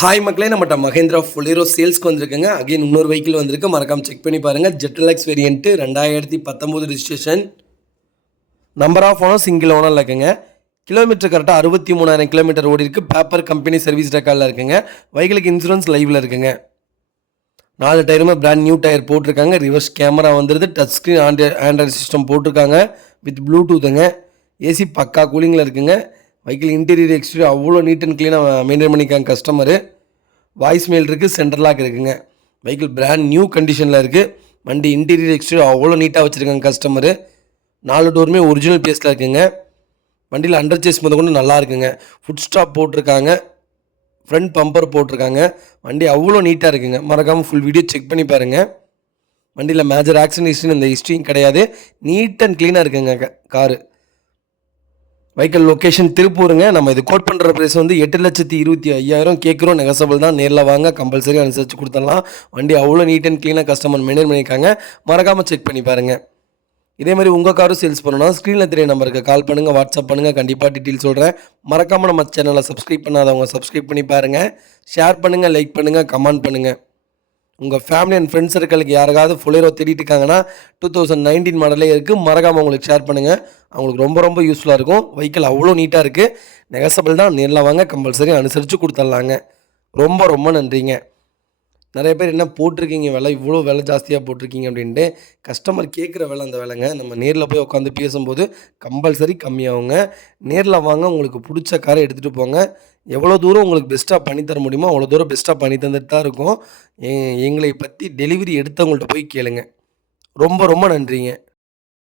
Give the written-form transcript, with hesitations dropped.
Hi மக்களே, நம்மகிட்ட மஹேந்திரா ஃபுலேரோ சேல்ஸ்க்கு வந்திருக்குங்க. அகைன் இன்னொரு வெஹிக்கிள் வந்திருக்கு. மறக்காம செக் பண்ணி பாருங்கள். ZLX variant 2019 registration. Number of owner single ஓனரில் இருக்குங்க. கிலோமீட்டர் கரெக்டாக 63,000 கிலோமீட்டர் ஓடி இருக்குது. பேப்பர் கம்பெனி சர்வீஸ் ரெக்கார்டில் இருக்குங்க. வெஹிக்கிளுக்கு இன்சூரன்ஸ் லைவில் இருக்குங்க. 4 டயருமே பிராண்ட் நியூ டயர் போட்டிருக்காங்க. ரிவர்ஸ் கேமரா வந்துடுது. டச் ஸ்க்ரீன் ஆண்ட்ராய்டு சிஸ்டம் போட்டிருக்காங்க வித் ப்ளூடூத்துங்க. ஏசி பக்கா கூலிங்கில் இருக்குங்க. வெஹிக்கிள் இன்டீரியர் எக்ஸ்டீரியர் அவ்வளோ நீட் அண்ட் க்ளீனாக மெயின்டைன் பண்ணிக்காங்க கஸ்டமரு. வாய்ஸ் மெயில் இருக்குது, சென்ட்ரல் லாக் இருக்குங்க. வெஹிக்கிள் பிராண்ட் நியூ கண்டிஷனில் இருக்குது. வண்டி இன்டீரியர் எக்ஸ்டீரியர் அவ்வளோ நீட்டாக வச்சுருக்காங்க கஸ்டமரு. 4 டோருமே ஒரிஜினல் பேஸில் இருக்குங்க. வண்டியில் அண்டர் சேஸ் முதல் கொண்டு நல்லா இருக்குங்க. ஃபுட் ஸ்டாப் போட்டிருக்காங்க. ஃப்ரண்ட் பம்பர் போட்டிருக்காங்க. வண்டி அவ்வளோ நீட்டாக இருக்குங்க. மறக்காமல் ஃபுல் வீடியோ செக் பண்ணி பாருங்கள். வண்டியில் மேஜர் ஆக்சிடென்ட் ஹிஸ்ட்ரி இந்த ஹிஸ்ட்ரியும் கிடையாது. நீட் அண்ட் க்ளீனாக இருக்குங்க காரு. Vehicle location திருப்பூருங்க. நம்ம இது கோட் பண்ணுற ப்ரைஸ் வந்து 8,25,000 கேட்குறோம். நெகசபிள் தான். நேரில் வாங்க, கம்பல்சரி அனுசரித்து கொடுத்துடலாம். வண்டி அவ்வளோ நீட் அண்ட் க்ளீனாக கஸ்டமர் மெயின்டைன் பண்ணியிருக்காங்க. மறக்காமல் செக் பண்ணி பாருங்கள். இதேமாதிரி உங்கள் காரும் சேல்ஸ் பண்ணணும்னா ஸ்க்ரீனில் தெரிய நம்பருக்கு கால் பண்ணுங்கள், வாட்ஸ்அப் பண்ணுங்கள். கண்டிப்பாக டீட்டெயில் சொல்கிறேன். மறக்காமல் நம்ம சேனலை சப்ஸ்கிரைப் பண்ணாதவங்க சப்ஸ்கிரைப் பண்ணி பாருங்கள். ஷேர் பண்ணுங்கள், லைக் பண்ணுங்கள், கமெண்ட் பண்ணுங்கள். உங்கள் ஃபேமிலி அண்ட் ஃப்ரெண்ட்ஸ் சர்க்கிளுக்கு யாராவது ஃபுலேரோ தேடிட்டு இருக்காங்கன்னா 2019 மாடலே இருக்குது. மறக்காமல் உங்களுக்கு ஷேர் பண்ணுங்கள். அவங்களுக்கு ரொம்ப ரொம்ப யூஸ்ஃபுல்லாக இருக்கும். வெஹிக்கிள் அவ்வளோ நீட்டாக இருக்குது. நெகசபிள் தான். நேரில் வாங்க, கம்பல்சரி அனுசரித்து கொடுத்துட்லாங்க. ரொம்ப ரொம்ப நன்றிங்க. நிறைய பேர் என்ன போட்டிருக்கீங்க விலை, இவ்வளோ விலை ஜாஸ்தியாக போட்டிருக்கீங்க அப்படின்ட்டு. கஸ்டமர் கேட்குற விலை அந்த விலைங்க. நம்ம நேரில் போய் உட்காந்து பேசும்போது கம்பல்சரி கம்மியாகுங்க. நேரில் வாங்க, உங்களுக்கு பிடிச்ச காரை எடுத்துகிட்டு போங்க. எவ்வளோ தூரம் உங்களுக்கு பெஸ்ட்டாக பண்ணித்தர முடியுமோ அவ்வளோ தூரம் பெஸ்ட்டாக பண்ணி தந்துட்டு தான் இருக்கும். எங்களை பற்றி டெலிவரி எடுத்தவங்கள்ட்ட போய் கேளுங்க. ரொம்ப ரொம்ப நன்றிங்க.